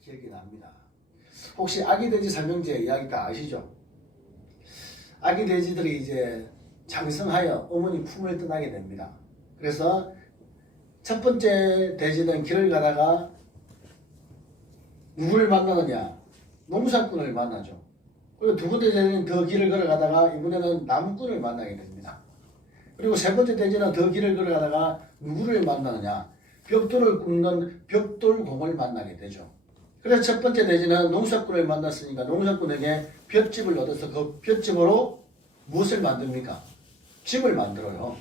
기억이 납니다. 혹시 아기 돼지 삼형제 이야기 다 아시죠? 아기 돼지들이 이제 장성하여 어머니 품을 떠나게 됩니다. 그래서 첫 번째 돼지는 길을 가다가 누구를 만나느냐? 농사꾼을 만나죠. 그리고 두 번째 돼지는 더 길을 걸어가다가 이번에는 나무꾼을 만나게 됩니다. 그리고 세 번째 돼지는 더 길을 걸어가다가 누구를 만나느냐? 벽돌을 굽는 벽돌공을 만나게 되죠. 그래서 첫 번째 돼지는 농사꾼을 만났으니까 농사꾼에게 볏집을 얻어서 그 볏집으로 무엇을 만듭니까? 집을 만들어요.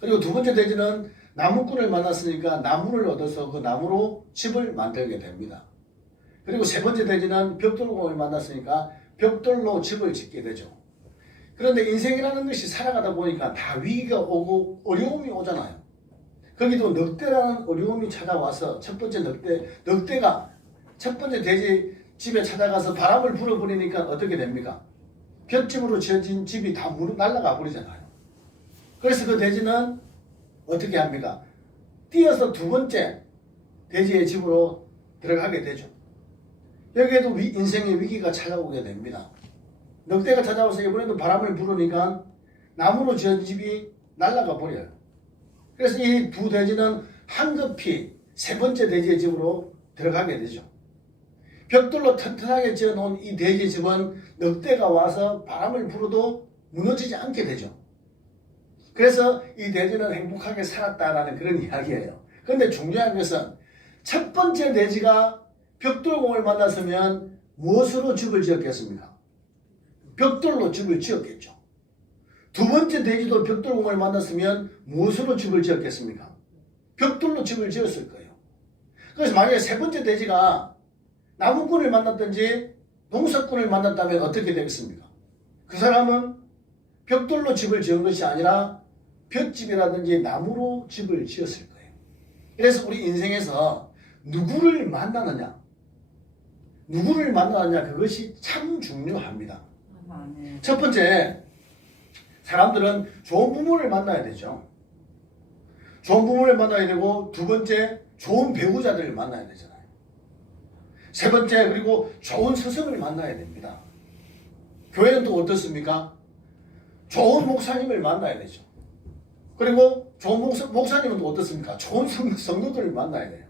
그리고 두 번째 돼지는 나무꾼을 만났으니까 나무를 얻어서 그 나무로 집을 만들게 됩니다. 그리고 세 번째 돼지는 벽돌공을 만났으니까 벽돌로 집을 짓게 되죠. 그런데 인생이라는 것이 살아가다 보니까 다 위기가 오고 어려움이 오잖아요. 거기도 늑대라는 어려움이 찾아와서 첫 번째 늑대가 첫 번째 돼지 집에 찾아가서 바람을 불어버리니까 어떻게 됩니까? 볏집으로 지어진 집이 다 날아가 버리잖아요. 그래서 그 돼지는 어떻게 합니까? 뛰어서 두 번째 돼지의 집으로 들어가게 되죠. 여기에도 인생의 위기가 찾아오게 됩니다. 늑대가 찾아와서 이번에도 바람을 부르니까 나무로 지은 집이 날아가 버려요. 그래서 이 두 돼지는 한급히 세 번째 돼지의 집으로 들어가게 되죠. 벽돌로 튼튼하게 지어놓은 이 돼지 집은 늑대가 와서 바람을 불어도 무너지지 않게 되죠. 그래서 이 돼지는 행복하게 살았다라는 그런 이야기예요. 그런데 중요한 것은 첫 번째 돼지가 벽돌공을 만났으면 무엇으로 집을 지었겠습니까? 벽돌로 집을 지었겠죠. 두 번째 돼지도 벽돌공을 만났으면 무엇으로 집을 지었겠습니까? 벽돌로 집을 지었을 거예요. 그래서 만약에 세 번째 돼지가 나무꾼을 만났든지 농사꾼을 만났다면 어떻게 되겠습니까? 그 사람은 벽돌로 집을 지은 것이 아니라 볏집이라든지 나무로 집을 지었을 거예요. 그래서 우리 인생에서 누구를 만나느냐 그것이 참 중요합니다. 첫 번째, 사람들은 좋은 부모를 만나야 되죠. 좋은 부모를 만나야 되고, 두 번째, 좋은 배우자들을 만나야 되잖아요. 세 번째, 그리고 좋은 스승을 만나야 됩니다. 교회는 또 어떻습니까? 좋은 목사님을 만나야 되죠. 그리고 좋은 목사님은 또 어떻습니까? 좋은 성도들을 만나야 돼요.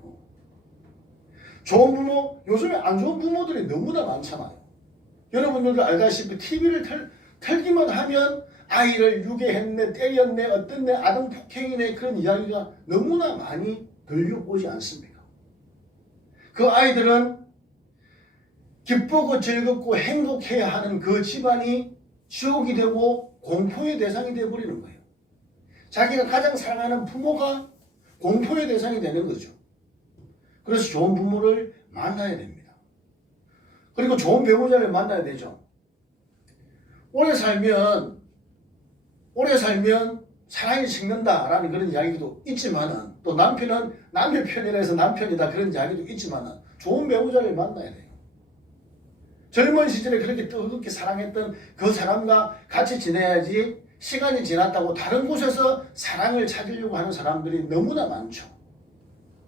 좋은 부모, 요즘에 안 좋은 부모들이 너무나 많잖아요. 여러분들도 알다시피 TV를 틀기만 하면 아이를 유괴했네, 때렸네, 어떻네, 아동폭행이네 그런 이야기가 너무나 많이 들려오지 않습니까? 그 아이들은 기쁘고 즐겁고 행복해야 하는 그 집안이 지옥이 되고 공포의 대상이 되어버리는 거예요. 자기가 가장 사랑하는 부모가 공포의 대상이 되는 거죠. 그래서 좋은 부모를 만나야 됩니다. 그리고 좋은 배우자를 만나야 되죠. 오래 살면 사랑이 식는다라는 그런 이야기도 있지만은, 또 남편은 남의 편이라 해서 남편이다 그런 이야기도 있지만은, 좋은 배우자를 만나야 돼요. 젊은 시절에 그렇게 뜨겁게 사랑했던 그 사람과 같이 지내야지, 시간이 지났다고 다른 곳에서 사랑을 찾으려고 하는 사람들이 너무나 많죠.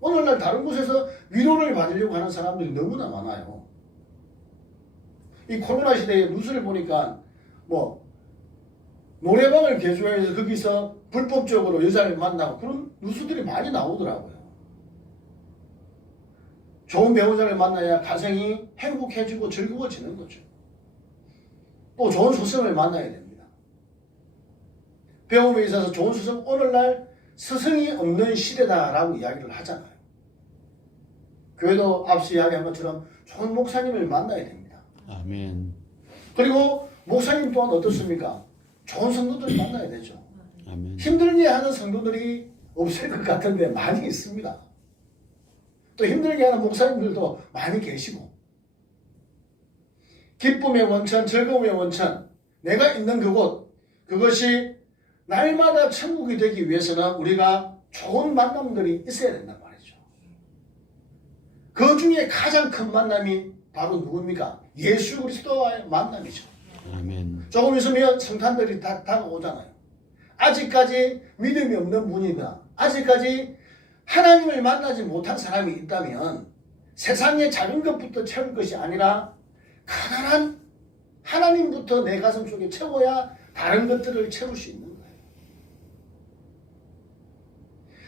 오늘날 다른 곳에서 위로를 받으려고 하는 사람들이 너무나 많아요. 이 코로나 시대에 뉴스를 보니까 노래방을 개조해서 거기서 불법적으로 여자를 만나고 그런 뉴스들이 많이 나오더라고요. 좋은 배우자를 만나야 가정이 행복해지고 즐거워지는 거죠. 또 좋은 스승을 만나야 됩니다. 배움에 있어서 좋은 스승, 오늘날 스승이 없는 시대다라고 이야기를 하잖아요. 교회도 앞서 이야기한 것처럼 좋은 목사님을 만나야 됩니다. 아멘. 그리고 목사님 또한 어떻습니까? 좋은 성도들을 만나야 되죠. 아멘. 힘들게 하는 성도들이 없을 것 같은데 많이 있습니다. 또 힘들게 하는 목사님들도 많이 계시고, 기쁨의 원천, 즐거움의 원천, 내가 있는 그곳, 그것이 날마다 천국이 되기 위해서는 우리가 좋은 만남들이 있어야 된단 말이죠. 그 중에 가장 큰 만남이 바로 누굽니까? 예수 그리스도와의 만남이죠. 아멘. 조금 있으면 성탄들이 다 다가오잖아요. 아직까지 믿음이 없는 분이나 아직까지 하나님을 만나지 못한 사람이 있다면 세상의 작은 것부터 채울 것이 아니라 가난한 하나님부터 내 가슴 속에 채워야 다른 것들을 채울 수 있는 거예요.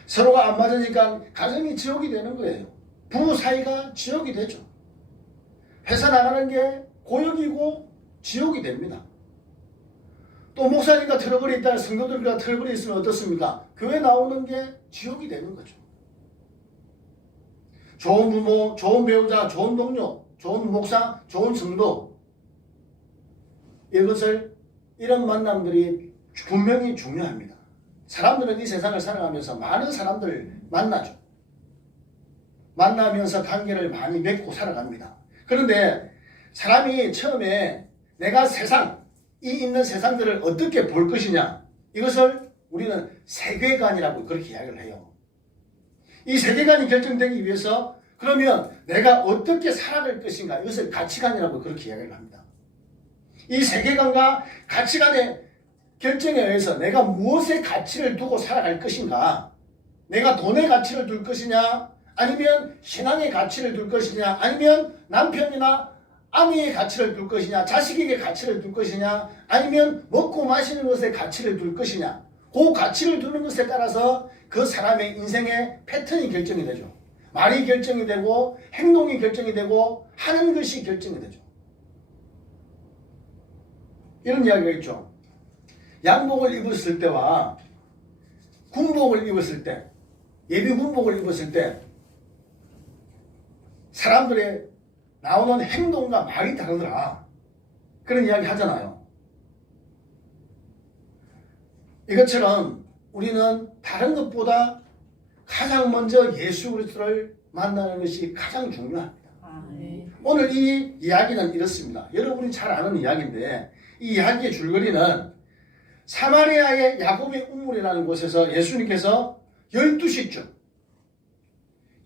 서로가 안 맞으니까 가정이 지옥이 되는 거예요. 부부 사이가 지옥이 되죠. 회사 나가는 게 고역이고 지옥이 됩니다. 또 목사님과 트러블이 있다가 성도들과 트러블이 있으면 어떻습니까? 교회 나오는 게 지옥이 되는 거죠. 좋은 부모, 좋은 배우자, 좋은 동료, 좋은 목사, 좋은 성도, 이런 만남들이 분명히 중요합니다. 사람들은 이 세상을 살아가면서 많은 사람들을 만나죠. 만나면서 관계를 많이 맺고 살아갑니다. 그런데 사람이 처음에 내가 이 있는 세상들을 어떻게 볼 것이냐, 이것을 우리는 세계관이라고 그렇게 이야기를 해요. 이 세계관이 결정되기 위해서 그러면 내가 어떻게 살아갈 것인가, 이것을 가치관이라고 그렇게 이야기를 합니다. 이 세계관과 가치관의 결정에 의해서 내가 무엇의 가치를 두고 살아갈 것인가, 내가 돈의 가치를 둘 것이냐, 아니면 신앙의 가치를 둘 것이냐, 아니면 남편이나 아내의 가치를 둘 것이냐, 자식에게 가치를 둘 것이냐, 아니면 먹고 마시는 것에 가치를 둘 것이냐, 그 가치를 두는 것에 따라서 그 사람의 인생의 패턴이 결정이 되죠. 말이 결정이 되고 행동이 결정이 되고 하는 것이 결정이 되죠. 이런 이야기가 있죠. 양복을 입었을 때와 군복을 입었을 때, 예비 군복을 입었을 때 사람들의 나오는 행동과 말이 다르더라, 그런 이야기 하잖아요. 이것처럼 우리는 다른 것보다 가장 먼저 예수 그리스도를 만나는 것이 가장 중요합니다. 오늘 이 이야기는 이렇습니다. 여러분이 잘 아는 이야기인데, 이 이야기의 줄거리는 사마리아의 야곱의 우물이라는 곳에서 예수님께서 12시쯤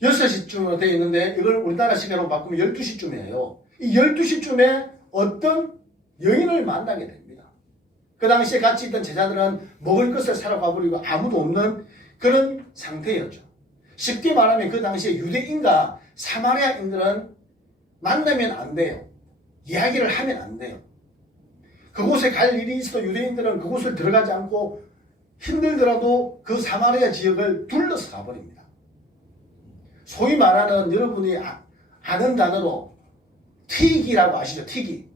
6시쯤으로 되어 있는데, 이걸 우리나라 시간으로 바꾸면 12시쯤이에요. 이 12시쯤에 어떤 여인을 만나게 됩니다. 그 당시에 같이 있던 제자들은 먹을 것을 사러 가버리고 아무도 없는 그런 상태였죠. 쉽게 말하면 그 당시에 유대인과 사마리아인들은 만나면 안 돼요. 이야기를 하면 안 돼요. 그곳에 갈 일이 있어도 유대인들은 그곳을 들어가지 않고 힘들더라도 그 사마리아 지역을 둘러서 가버립니다. 소위 말하는, 여러분이 아는 단어로 튀기라고 아시죠? 튀기.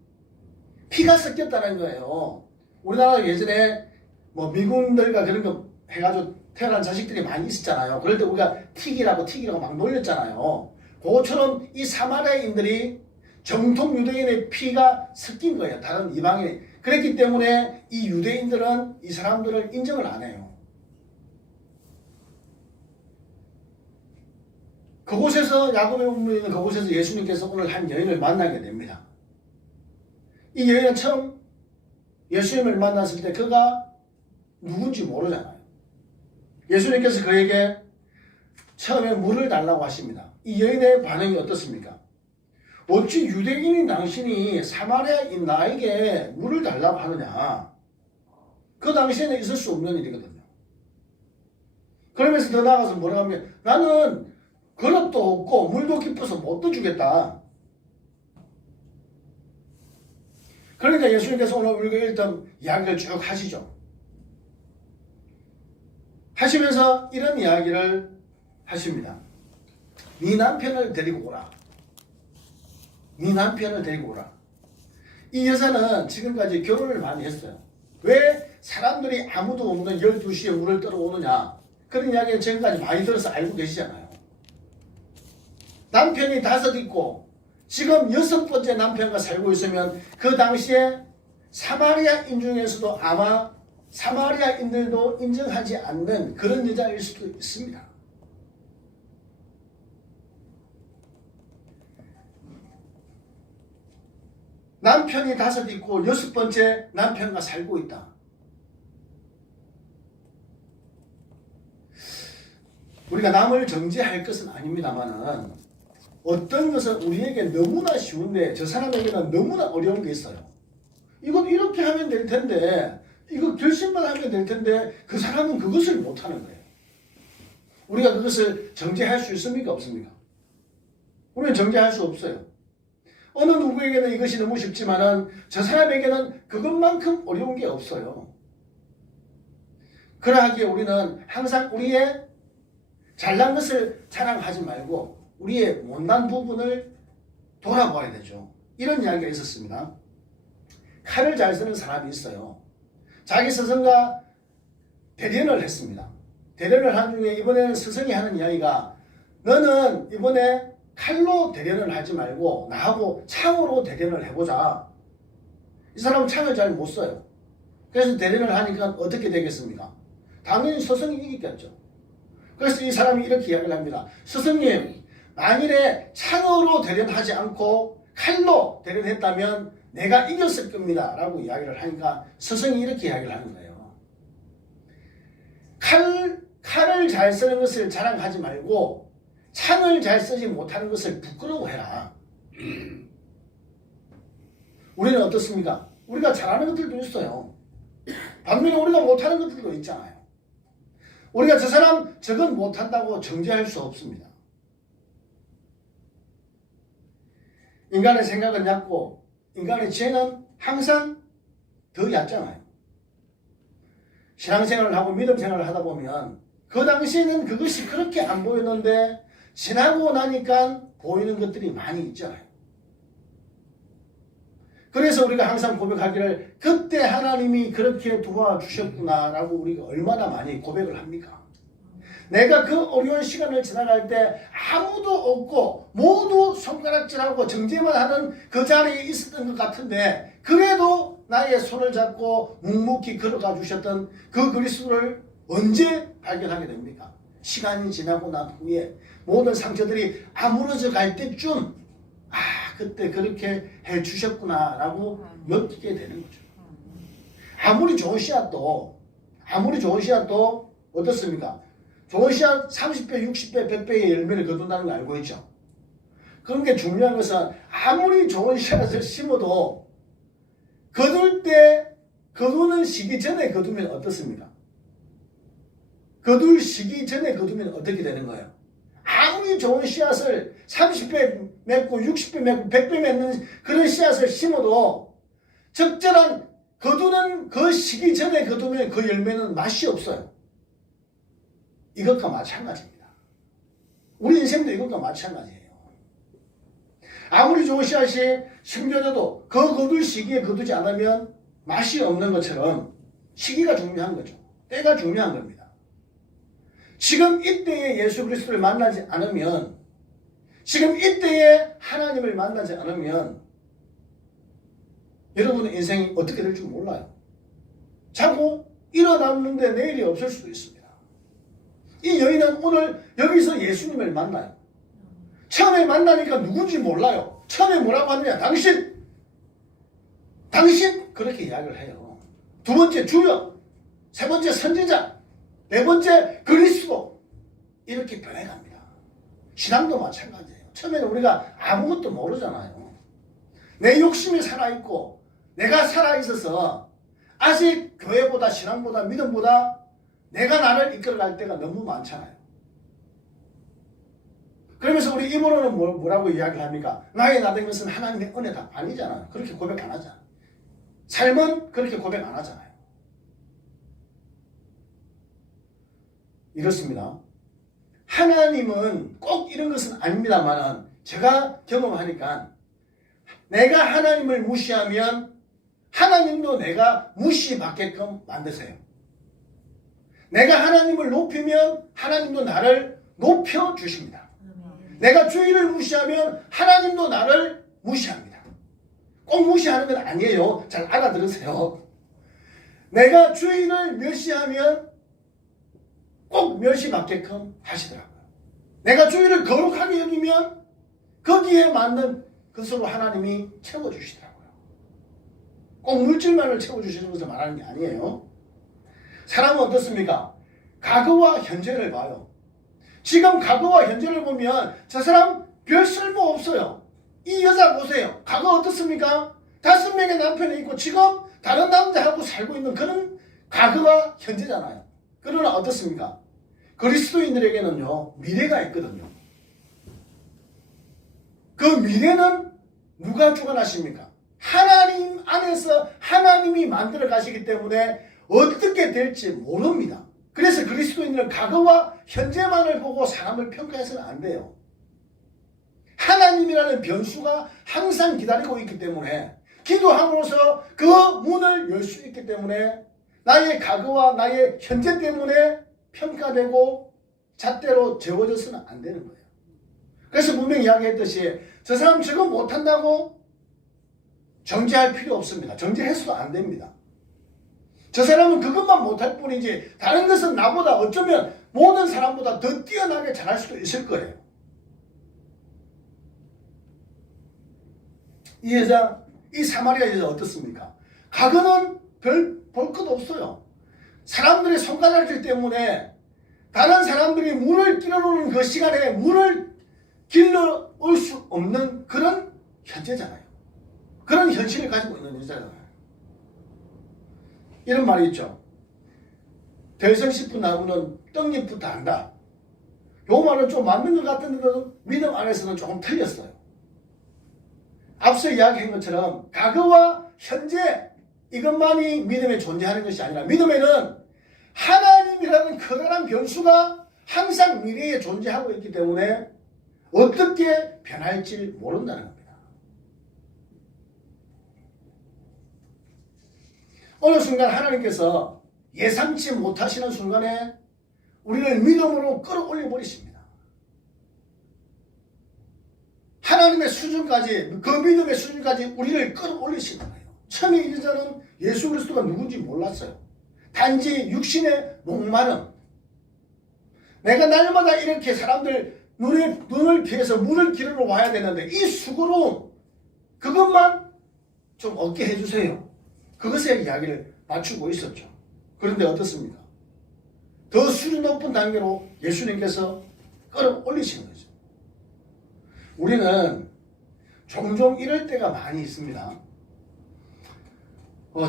피가 섞였다는 거예요. 우리나라도 예전에 뭐 미군들과 그런 거 해가지고 태어난 자식들이 많이 있었잖아요. 그럴 때 우리가 튀기라고 막 놀렸잖아요. 그것처럼 이 사마리아인들이 정통 유대인의 피가 섞인 거예요. 다른 이방인이. 그랬기 때문에 이 유대인들은 이 사람들을 인정을 안 해요. 그곳에서, 야곱의 우물에 있는 그곳에서 예수님께서 오늘 한 여인을 만나게 됩니다. 이 여인은 처음 예수님을 만났을 때 그가 누군지 모르잖아요. 예수님께서 그에게 처음에 물을 달라고 하십니다. 이 여인의 반응이 어떻습니까? 어찌 유대인인 당신이 사마리아인 나에게 물을 달라고 하느냐. 그 당시에는 있을 수 없는 일이거든요. 그러면서 더 나아가서 뭐라고 하면, 나는 그릇도 없고 물도 깊어서 못 떠주겠다. 그러니까 예수님께서 오늘 우리가 일단 이야기를 쭉 하시죠. 하시면서 이런 이야기를 하십니다. 네 남편을 데리고 오라. 네 남편을 데리고 오라. 이 여자는 지금까지 결혼을 많이 했어요. 왜 사람들이 아무도 없는 12시에 물을 떨어오느냐, 그런 이야기를 지금까지 많이 들어서 알고 계시잖아요. 남편이 5 있고 지금 6번째 남편과 살고 있으면 그 당시에 사마리아인 중에서도 아마 사마리아인들도 인정하지 않는 그런 여자일 수도 있습니다. 남편이 5 있고 6번째 남편과 살고 있다. 우리가 남을 정죄할 것은 아닙니다만은, 어떤 것은 우리에게 너무나 쉬운데 저 사람에게는 너무나 어려운 게 있어요. 이건 이렇게 하면 될 텐데, 이거 결심만 하면 될 텐데 그 사람은 그것을 못하는 거예요. 우리가 그것을 정죄할 수 있습니까? 없습니까? 우리는 정죄할 수 없어요. 어느 누구에게는 이것이 너무 쉽지만은 저 사람에게는 그것만큼 어려운 게 없어요. 그러하기에 우리는 항상 우리의 잘난 것을 자랑하지 말고 우리의 못난 부분을 돌아봐야 되죠. 이런 이야기가 있었습니다. 칼을 잘 쓰는 사람이 있어요. 자기 스승과 대련을 했습니다. 대련을 한 중에 이번에는 스승이 하는 이야기가 너는 이번에 칼로 대련을 하지 말고 나하고 창으로 대련을 해보자. 이 사람은 창을 잘 못 써요. 그래서 대련을 하니까 어떻게 되겠습니까? 당연히 스승이 이기겠죠. 그래서 이 사람이 이렇게 이야기를 합니다. 스승님, 만일에 창으로 대련하지 않고 칼로 대련했다면 내가 이겼을 겁니다. 라고 이야기를 하니까 스승이 이렇게 이야기를 하는 거예요. 칼을 잘 쓰는 것을 자랑하지 말고 창을 잘 쓰지 못하는 것을 부끄러워해라. 우리는 어떻습니까? 우리가 잘하는 것들도 있어요. 반면에 우리가 못하는 것들도 있잖아요. 우리가 저 사람 저건 못한다고 정죄할 수 없습니다. 인간의 생각은 얕고 인간의 지혜는 항상 더 얕잖아요. 신앙생활을 하고 믿음생활을 하다 보면 그 당시에는 그것이 그렇게 안 보였는데 지나고 나니까 보이는 것들이 많이 있잖아요. 그래서 우리가 항상 고백하기를 그때 하나님이 그렇게 도와주셨구나 라고 우리가 얼마나 많이 고백을 합니까? 내가 그 어려운 시간을 지나갈 때 아무도 없고 모두 손가락질하고 정죄만 하는 그 자리에 있었던 것 같은데 그래도 나의 손을 잡고 묵묵히 걸어가 주셨던 그 그리스도를 언제 발견하게 됩니까? 시간이 지나고 난 후에 모든 상처들이 아무러져 갈 때쯤 그때 그렇게 해 주셨구나 라고 느끼게 되는 거죠. 아무리 좋은 씨앗도 어떻습니까? 좋은 씨앗 30배, 60배, 100배의 열매를 거둔다는 거 알고 있죠? 그런 게 중요한 것은 아무리 좋은 씨앗을 심어도 거두는 시기 전에 거두면 어떻습니까? 거둘 시기 전에 거두면 어떻게 되는 거예요? 아무리 좋은 씨앗을 30배 맺고 60배 맺고 100배 맺는 그런 씨앗을 심어도 적절한 거두는 그 시기 전에 거두면 그 열매는 맛이 없어요. 이것과 마찬가지입니다. 우리 인생도 이것과 마찬가지예요. 아무리 좋은 씨앗이 심겨져도 그 거둘 시기에 거두지 않으면 맛이 없는 것처럼 시기가 중요한 거죠. 때가 중요한 겁니다. 지금 이때에 예수 그리스도를 만나지 않으면 지금 이때에 하나님을 만나지 않으면 여러분의 인생이 어떻게 될 줄 몰라요. 자고 일어났는데 내일이 없을 수도 있습니다. 이 여인은 오늘 여기서 예수님을 만나요. 처음에 만나니까 누군지 몰라요. 처음에 뭐라고 하느냐? 당신 그렇게 이야기를 해요. 두 번째 주여, 세 번째 선지자, 네 번째 그리스도 이렇게 변해갑니다. 신앙도 마찬가지예요. 처음에는 우리가 아무것도 모르잖아요. 내 욕심이 살아있고 내가 살아있어서 아직 교회보다 신앙보다 믿음보다 내가 나를 이끌어갈 때가 너무 많잖아요. 그러면서 우리 입으로는 뭐라고 이야기를 합니까? 나의 나된 것은 하나님의 은혜다. 아니잖아요. 그렇게 고백 안 하잖아요. 삶은 그렇게 고백 안 하잖아요. 이렇습니다. 하나님은 꼭 이런 것은 아닙니다만 제가 경험하니까 내가 하나님을 무시하면 하나님도 내가 무시받게끔 만드세요. 내가 하나님을 높이면 하나님도 나를 높여주십니다. 내가 주의를 무시하면 하나님도 나를 무시합니다. 꼭 무시하는 건 아니에요. 잘 알아들으세요. 내가 주의를 멸시하면 꼭 멸시받게끔 하시더라고요. 내가 주의를 거룩하게 여기면 거기에 맞는 것으로 하나님이 채워주시더라고요. 꼭 물질만을 채워주시는 것을 말하는 게 아니에요. 사람은 어떻습니까? 과거와 현재를 봐요. 지금 과거와 현재를 보면 저 사람 별 쓸모 없어요. 이 여자 보세요. 과거 어떻습니까? 5명의 남편이 있고 지금 다른 남자하고 살고 있는 그런 과거와 현재잖아요. 그러나 어떻습니까? 그리스도인들에게는요, 미래가 있거든요. 그 미래는 누가 주관하십니까? 하나님 안에서 하나님이 만들어 가시기 때문에 어떻게 될지 모릅니다. 그래서 그리스도인은 과거와 현재만을 보고 사람을 평가해서는 안 돼요. 하나님이라는 변수가 항상 기다리고 있기 때문에 기도함으로써 그 문을 열 수 있기 때문에 나의 과거와 나의 현재 때문에 평가되고 잣대로 재워져서는 안 되는 거예요. 그래서 분명히 이야기했듯이 저 사람 저거 못한다고 정죄할 필요 없습니다. 정죄해서도 안 됩니다. 저 사람은 그것만 못할 뿐이지 다른 것은 나보다 어쩌면 모든 사람보다 더 뛰어나게 잘할 수도 있을 거예요. 이 여자, 이 사마리아 여자 어떻습니까? 과거는 별 볼 것 없어요. 사람들의 손가락질 때문에 다른 사람들이 물을 길어오는 그 시간에 물을 길러 올 수 없는 그런 현재잖아요. 그런 현실을 가지고 있는 여자잖아요. 이런 말이 있죠. 대선 씹은 나무는 떡잎부터 안다. 요 말은 좀 맞는 것 같은데도 믿음 안에서는 조금 틀렸어요. 앞서 이야기한 것처럼 과거와 현재 이것만이 믿음에 존재하는 것이 아니라 믿음에는 하나님이라는 커다란 변수가 항상 미래에 존재하고 있기 때문에 어떻게 변할지 모른다는 겁니다. 어느 순간 하나님께서 예상치 못하시는 순간에 우리를 믿음으로 끌어올려 버리십니다. 하나님의 수준까지, 그 믿음의 수준까지 우리를 끌어올리시는 거예요. 처음에 이 여자는 예수 그리스도가 누군지 몰랐어요. 단지 육신의 목마름. 내가 날마다 이렇게 사람들 눈을 피해서 물을 기르러 와야 되는데 이 수고로움 그것만 좀 얻게 해주세요. 그것에 이야기를 맞추고 있었죠. 그런데 어떻습니까? 더 수준 높은 단계로 예수님께서 끌어올리시는 거죠. 우리는 종종 이럴 때가 많이 있습니다.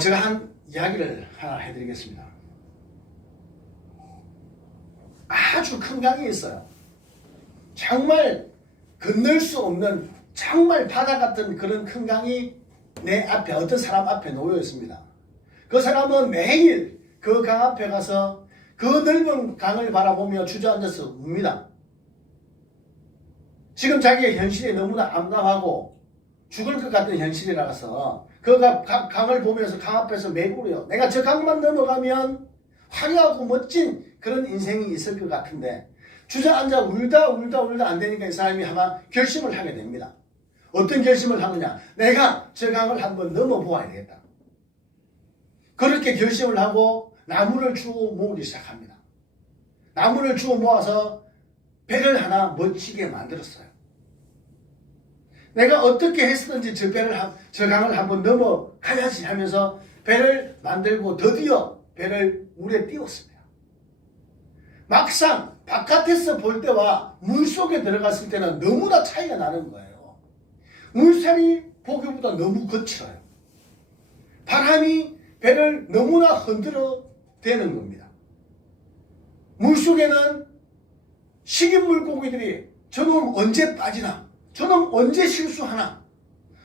제가 한 이야기를 하나 해드리겠습니다. 아주 큰 강이 있어요. 정말 건널 수 없는 정말 바다 같은 그런 큰 강이 내 앞에 어떤 사람 앞에 놓여 있습니다. 그 사람은 매일 그 강 앞에 가서 그 넓은 강을 바라보며 주저앉아서 웁니다. 지금 자기의 현실이 너무나 암담하고 죽을 것 같은 현실이라서 그 강을 보면서 강 앞에서 매구려요. 내가 저 강만 넘어가면 화려하고 멋진 그런 인생이 있을 것 같은데 주저앉아 울다 안 되니까 이 사람이 아마 결심을 하게 됩니다. 어떤 결심을 하느냐? 내가 저 강을 한번 넘어보아야 되겠다. 그렇게 결심을 하고 나무를 주워 모으기 시작합니다. 나무를 주워 모아서 배를 하나 멋지게 만들었어요. 내가 어떻게 했었는지 저 강을 한번 넘어가야지 하면서 배를 만들고 드디어 배를 물에 띄웠습니다. 막상 바깥에서 볼 때와 물속에 들어갔을 때는 너무나 차이가 나는 거예요. 물살이 보기보다 너무 거칠어요. 바람이 배를 너무나 흔들어 대는 겁니다. 물속에는 식인 물고기들이 저놈 언제 빠지나, 저놈 언제 실수하나,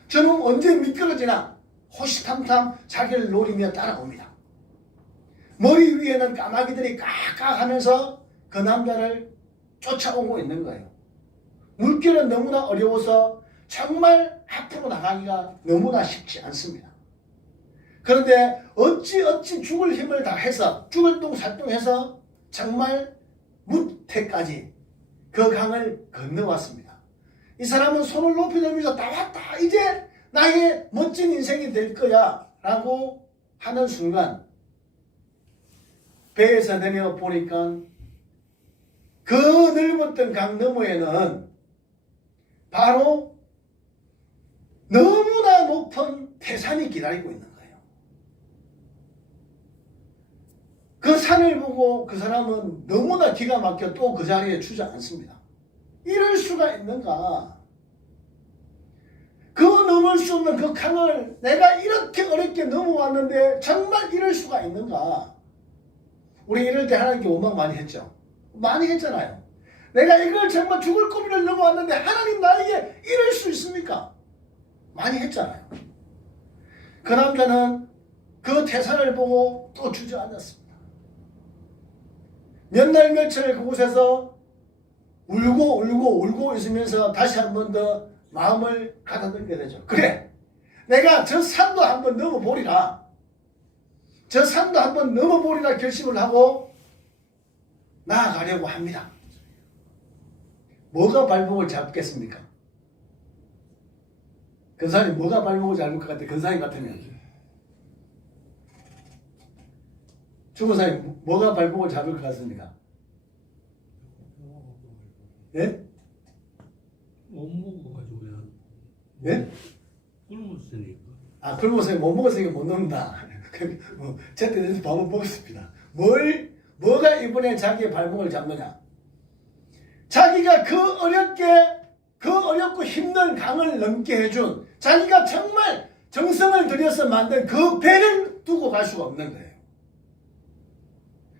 저놈 언제 미끄러지나 호시탐탐 자기를 노리며 따라옵니다. 머리 위에는 까마귀들이 깍깍 하면서 그 남자를 쫓아오고 있는 거예요. 물길은 너무나 어려워서 정말 앞으로 나가기가 너무나 쉽지 않습니다. 그런데 어찌 죽을 힘을 다해서 죽을 똥살똥해서 정말 무태까지 그 강을 건너왔습니다. 이 사람은 손을 높이 들면서 다 왔다, 이제 나의 멋진 인생이 될 거야 라고 하는 순간 배에서 내려 보니까 그 넓었던 강 너머에는 바로 너무나 높은 태산이 기다리고 있는 거예요. 그 산을 보고 그 사람은 너무나 기가 막혀 또 그 자리에 주저앉습니다. 이럴 수가 있는가? 그 넘을 수 없는 그 강을 내가 이렇게 어렵게 넘어왔는데 정말 이럴 수가 있는가? 우리 이럴 때 하나님께 원망 많이 했죠. 많이 했잖아요. 내가 이걸 정말 죽을 고비를 넘어왔는데 하나님 나에게 이럴 수 있습니까? 많이 했잖아요. 그 남자는 그 태산을 보고 또 주저앉았습니다. 몇 날 며칠 그곳에서 울고 있으면서 다시 한 번 더 마음을 가다듬게 되죠. 그래, 내가 저 산도 한번 넘어보리라. 저 산도 한번 넘어보리라 결심을 하고 나아가려고 합니다. 뭐가 발목을 잡겠습니까? 근사님 뭐가 발목을 잡을 것 같아? 근사님 같으면 주무사님 뭐가 발목을 잡을 것 같습니까? 예? 못 먹어가지고 그냥. 예? 굶었으니까. 아, 굶어서 못 먹었으니까 못 넣는다. 제때 밥은 먹었습니다. 뭐가 이번에 자기의 발목을 잡느냐? 자기가 그 어렵고 힘든 강을 넘게 해준, 자기가 정말 정성을 들여서 만든 그 배를 두고 갈 수가 없는 거예요.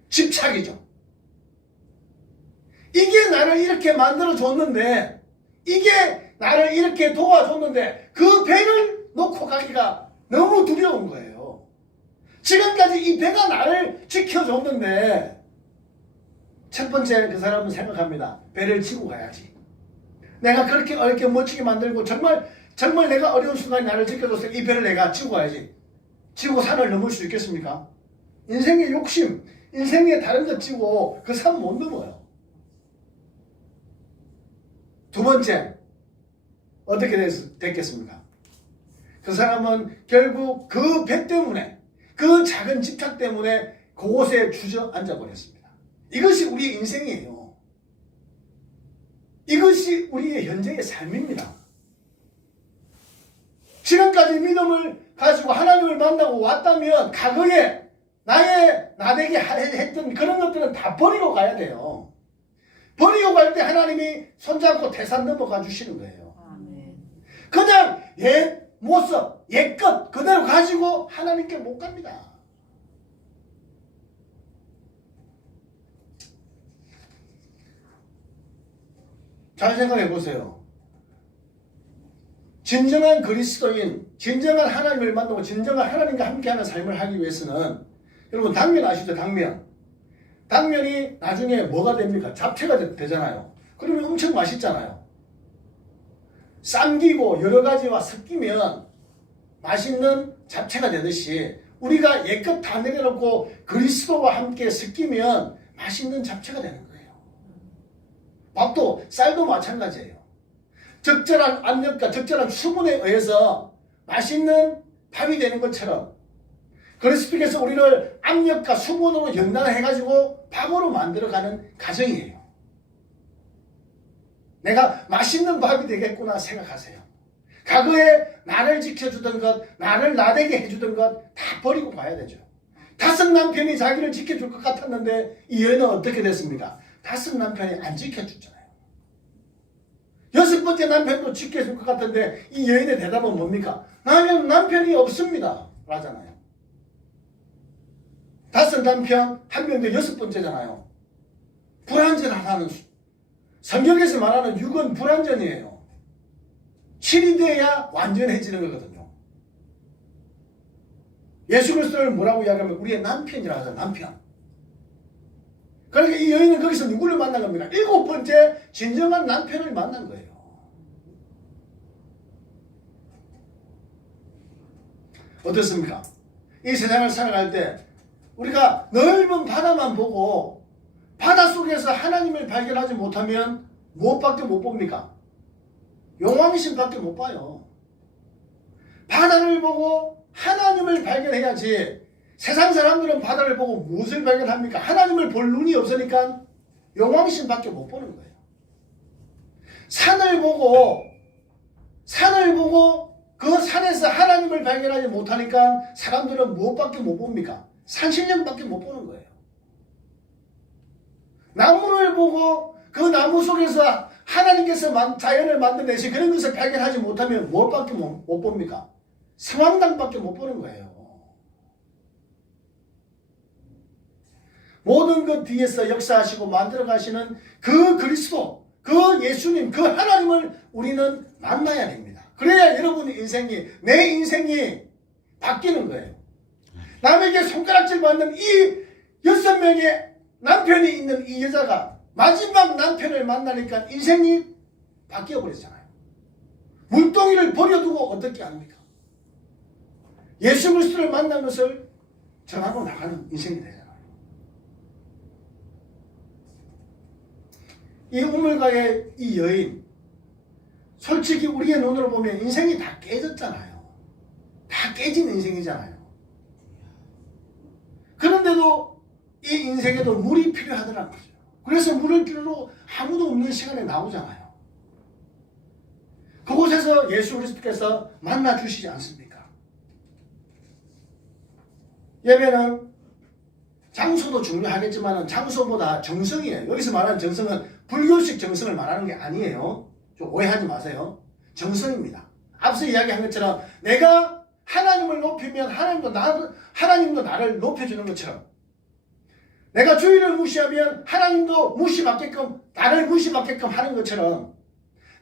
집착이죠. 이게 나를 이렇게 만들어줬는데, 이게 나를 이렇게 도와줬는데, 그 배를 놓고 가기가 너무 두려운 거예요. 지금까지 이 배가 나를 지켜줬는데, 첫 번째 그 사람은 생각합니다. 배를 지고 가야지. 내가 그렇게 어렵게 멋지게 만들고 정말 내가 어려운 순간에 나를 지켜줬을 때 이 배를 내가 지고 가야지. 지고 산을 넘을 수 있겠습니까? 인생의 욕심, 인생에 다른 것 지고 그 산 못 넘어요. 두 번째, 어떻게 됐겠습니까? 그 사람은 결국 그 배 때문에, 그 작은 집착 때문에 그곳에 주저앉아 버렸습니다. 이것이 우리의 인생이에요. 이것이 우리의 현재의 삶입니다. 지금까지 믿음을 가지고 하나님을 만나고 왔다면 과거에 나에게 했던 그런 것들은 다 버리고 가야 돼요. 버리고 갈 때 하나님이 손잡고 태산 넘어가 주시는 거예요. 아멘. 그냥 옛 모습, 옛 것 그대로 가지고 하나님께 못 갑니다. 잘 생각해 보세요. 진정한 그리스도인, 진정한 하나님을 만나고 진정한 하나님과 함께하는 삶을 하기 위해서는, 여러분 당면 아시죠? 당면이 나중에 뭐가 됩니까? 잡채가 되잖아요. 그러면 엄청 맛있잖아요. 삶기고 여러 가지와 섞이면 맛있는 잡채가 되듯이 우리가 옛것 다 내려놓고 그리스도와 함께 섞이면 맛있는 잡채가 되는 거예요. 밥도 쌀도 마찬가지예요. 적절한 압력과 적절한 수분에 의해서 맛있는 밥이 되는 것처럼 그리스도께서 우리를 압력과 수분으로 연단해가지고 밥으로 만들어가는 과정이에요. 내가 맛있는 밥이 되겠구나 생각하세요. 과거에 나를 지켜주던 것, 나를 나대게 해주던 것 다 버리고 가야 되죠. 5 남편이 자기를 지켜줄 것 같았는데 이 여인은 어떻게 됐습니까? 5 남편이 안 지켜주잖아요. 6번째 남편도 지켜줄 것 같은데 이 여인의 대답은 뭡니까? 나는 남편이 없습니다 라잖아요. 5 남편 1명 더 6번째잖아요. 불완전하다는 성경에서 말하는 6은 불완전이에요. 7이 돼야 완전해지는 거거든요. 예수 그리스도를 뭐라고 이야기하면 우리의 남편이라고 하잖아요. 남편. 그러니까 이 여인은 거기서 누구를 만난 겁니까? 7번째 진정한 남편을 만난 거예요. 어떻습니까? 이 세상을 살아갈 때 우리가 넓은 바다만 보고 바다 속에서 하나님을 발견하지 못하면 무엇밖에 못 봅니까? 용왕신밖에 못 봐요. 바다를 보고 하나님을 발견해야지. 세상 사람들은 바다를 보고 무엇을 발견합니까? 하나님을 볼 눈이 없으니까 용왕신밖에 못 보는 거예요. 산을 보고 그 산에서 하나님을 발견하지 못하니까 사람들은 무엇밖에 못 봅니까? 산신령밖에 못 보는 거예요. 나무를 보고 그 나무 속에서 하나님께서 자연을 만들어내신 그런 것을 발견하지 못하면 무엇밖에 못 봅니까? 성황당밖에 못 보는 거예요. 모든 것 뒤에서 역사하시고 만들어 가시는 그 그리스도, 그 예수님, 그 하나님을 우리는 만나야 됩니다. 그래야 여러분의 인생이, 내 인생이 바뀌는 거예요. 남에게 손가락질 받는 이 6명의 남편이 있는 이 여자가 마지막 남편을 만나니까 인생이 바뀌어 버렸잖아요. 물동이를 버려두고 어떻게 합니까? 예수 그리스도를 만난 것을 전하고 나가는 인생이 되잖아요. 이 우물가의 이 여인, 솔직히 우리의 눈으로 보면 인생이 다 깨졌잖아요. 다 깨진 인생이잖아요. 그런데도 이 인생에도 물이 필요하더라는 거죠. 그래서 물을 필요로 아무도 없는 시간에 나오잖아요. 그곳에서 예수 그리스도께서 만나 주시지 않습니까? 예배는 장소도 중요하겠지만 장소보다 정성이에요. 여기서 말하는 정성은 불교식 정성을 말하는 게 아니에요. 좀 오해하지 마세요. 정성입니다. 앞서 이야기한 것처럼 내가 하나님을 높이면 하나님도 나를 높여주는 것처럼, 내가 주의를 무시하면 하나님도 무시받게끔, 나를 무시받게끔 하는 것처럼,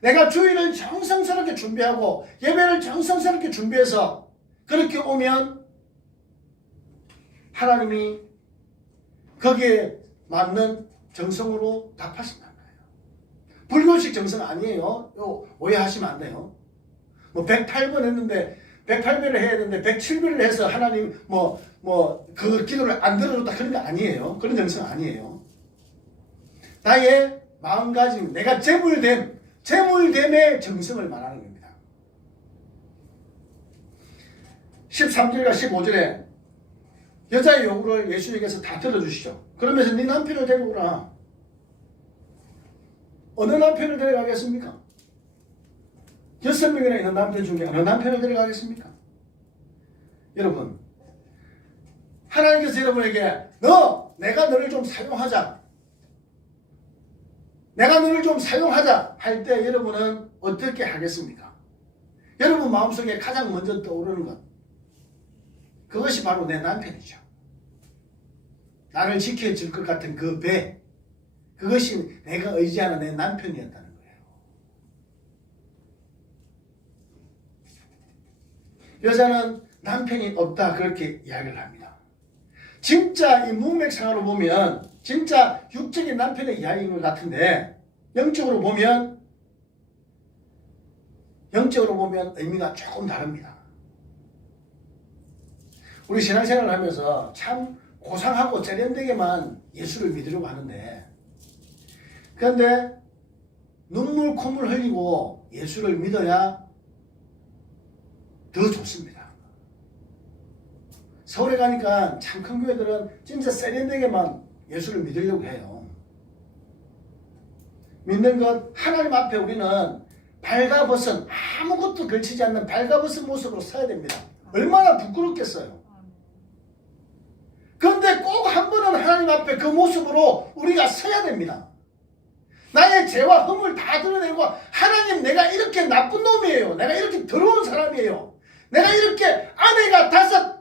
내가 주의를 정성스럽게 준비하고 예배를 정성스럽게 준비해서 그렇게 오면 하나님이 거기에 맞는 정성으로 답하신다는 거예요. 불교식 정성 아니에요. 오해하시면 안 돼요. 뭐 108번 했는데 108배를 해야 되는데 107배를 해서 하나님 그 기도를 안 들어줬다 그런 거 아니에요. 그런 정성 아니에요. 나의 마음가짐, 내가 재물됨의 정성을 말하는 겁니다. 13절과 15절에 여자의 요구를 예수님께서 다 들어주시죠. 그러면서 네 남편을 데리고 오라. 어느 남편을 데려가겠습니까? 6명이나 있는 남편 중에 어느 남편을 데려가겠습니까? 여러분, 하나님께서 여러분에게 내가 너를 좀 사용하자, 내가 너를 좀 사용하자 할 때 여러분은 어떻게 하겠습니까? 여러분 마음속에 가장 먼저 떠오르는 것, 그것이 바로 내 남편이죠. 나를 지켜줄 것 같은 그 배, 그것이 내가 의지하는 내 남편이었다는 거예요. 여자는 남편이 없다 그렇게 이야기를 합니다. 진짜 이 문맥상으로 보면 진짜 육적인 남편의 이야기인 것 같은데 영적으로 보면 의미가 조금 다릅니다. 우리 신앙생활을 하면서 참 고상하고 세련되게만 예수를 믿으려고 하는데, 그런데 눈물 콧물 흘리고 예수를 믿어야 더 좋습니다. 서울에 가니까 참 큰 교회들은 진짜 세련되게만 예수를 믿으려고 해요. 믿는 것, 하나님 앞에 우리는 발가벗은, 아무것도 걸치지 않는 발가벗은 모습으로 서야 됩니다. 얼마나 부끄럽겠어요. 그런데 꼭 한 번은 하나님 앞에 그 모습으로 우리가 서야 됩니다. 나의 죄와 흠을 다 드러내고, 하나님, 내가 이렇게 나쁜 놈이에요. 내가 이렇게 더러운 사람이에요. 내가 이렇게 아내가 5,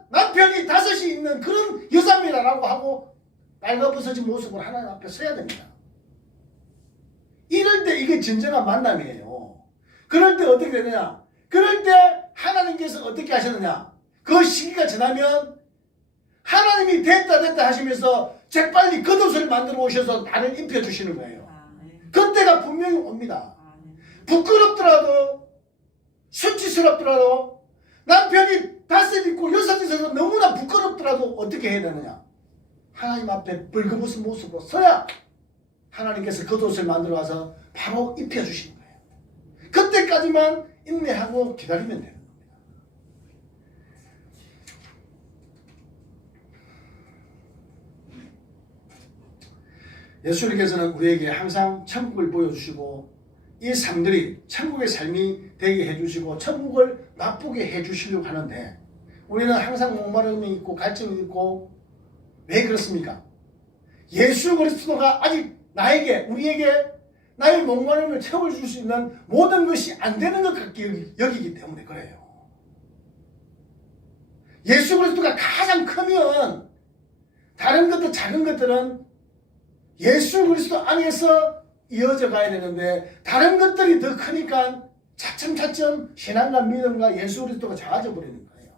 남편이 5이 있는 그런 여자입니다라고 하고 빨가벗어진 모습으로 하나님 앞에 서야 됩니다. 이럴 때 이게 진정한 만남이에요. 그럴 때 어떻게 되느냐? 그럴 때 하나님께서 어떻게 하셨느냐? 그 시기가 지나면 하나님이 됐다 하시면서 재빨리 겉옷을 만들어 오셔서 나를 입혀주시는 거예요. 그때가 분명히 옵니다. 부끄럽더라도, 수치스럽더라도, 남편이 5 있고 6 있어서 너무나 부끄럽더라도 어떻게 해야 되느냐? 하나님 앞에 벌거벗은 모습으로 서야 하나님께서 겉옷을 만들어 와서 바로 입혀주시는 거예요. 그때까지만 인내하고 기다리면 되는 겁니다. 예수님께서는 우리에게 항상 천국을 보여주시고 이 삶들이 천국의 삶이 되게 해주시고 천국을 맛보게 해주시려고 하는데, 우리는 항상 목마름이 있고 갈증이 있고, 왜 그렇습니까? 예수 그리스도가 아직 우리에게 나의 목마름을 채워줄 수 있는 모든 것이 안 되는 것 같게 여기기 때문에 그래요. 예수 그리스도가 가장 크면 다른 것들, 작은 것들은 예수 그리스도 안에서 이어져 가야 되는데 다른 것들이 더 크니까 차츰차츰 신앙과 믿음과 예수 그리스도가 작아져 버리는 거예요.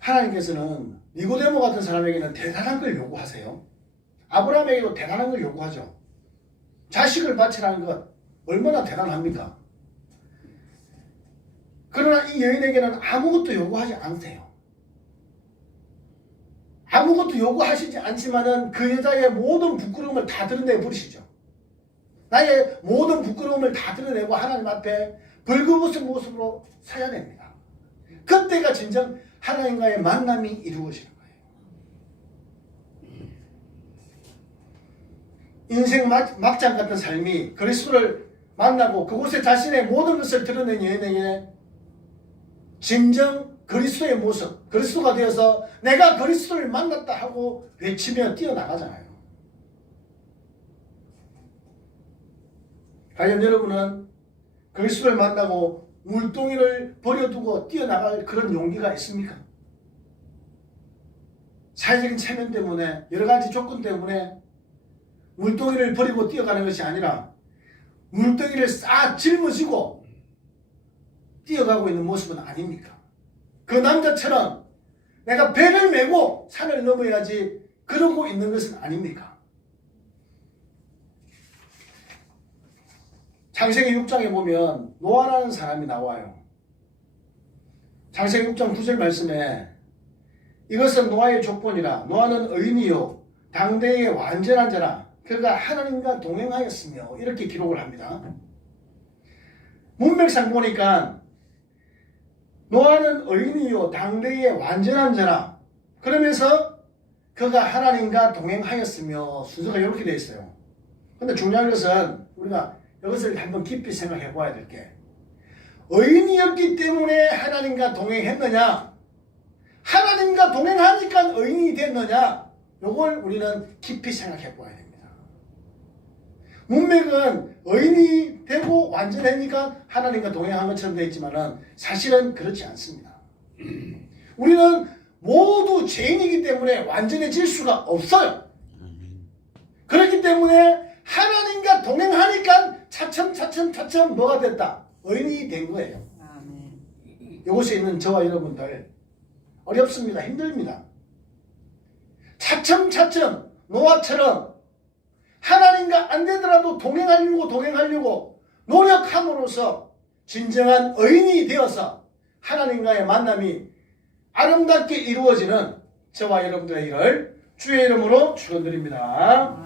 하나님께서는 니고데모 같은 사람에게는 대단한 걸 요구하세요. 아브라함에게도 대단한 걸 요구하죠. 자식을 바치라는 것 얼마나 대단합니까? 그러나 이 여인에게는 아무것도 요구하지 않으세요. 아무것도 요구하시지 않지만은 그 여자의 모든 부끄러움을 다 드러내 버리시죠. 나의 모든 부끄러움을 다 드러내고 하나님 앞에 벌거벗은 모습으로 서야 됩니다. 그때가 진정 하나님과의 만남이 이루어지는 거예요. 인생 막장 같은 삶이 그리스도를 만나고 그곳에 자신의 모든 것을 드러낸 여인에게 진정 그리스도의 모습, 그리스도가 되어서 내가 그리스도를 만났다 하고 외치며 뛰어나가잖아요. 과연 여러분은 그리스도를 만나고 물동이를 버려두고 뛰어나갈 그런 용기가 있습니까? 사회적인 체면 때문에 여러 가지 조건 때문에 물동이를 버리고 뛰어가는 것이 아니라 물동이를 싹 짊어지고 뛰어가고 있는 모습은 아닙니까? 그 남자처럼 내가 배를 메고 산을 넘어야지 그러고 있는 것은 아닙니까? 창세기 6장에 보면 노아라는 사람이 나와요. 창세기 6장 9절 말씀에 이것은 노아의 조건이라 노아는 의인이요 당대의 완전한 자라 그가 하나님과 동행하였으며 이렇게 기록을 합니다. 문맥상 보니까 노아는 의인이요 당대의 완전한 자라 그러면서 그가 하나님과 동행하였으며 순서가 이렇게 되어 있어요. 근데 중요한 것은 우리가 이것을 한번 깊이 생각해 봐야 될 게 의인이었기 때문에 하나님과 동행했느냐 하나님과 동행하니까 의인이 됐느냐 이걸 우리는 깊이 생각해 봐야 됩니다. 문맥은 의인이 되고 완전하니까 하나님과 동행한 것처럼 되어 있지만 사실은 그렇지 않습니다. 우리는 모두 죄인이기 때문에 완전해질 수가 없어요. 그렇기 때문에 하나님과 동행하니까 차츰 뭐가 됐다? 의인이 된 거예요. 이곳에 있는 저와 여러분들 어렵습니다. 힘듭니다. 차츰 노아처럼 하나님과 안 되더라도 동행하려고 노력함으로써 진정한 의인이 되어서 하나님과의 만남이 아름답게 이루어지는 저와 여러분들의 일을 주의 이름으로 축원드립니다.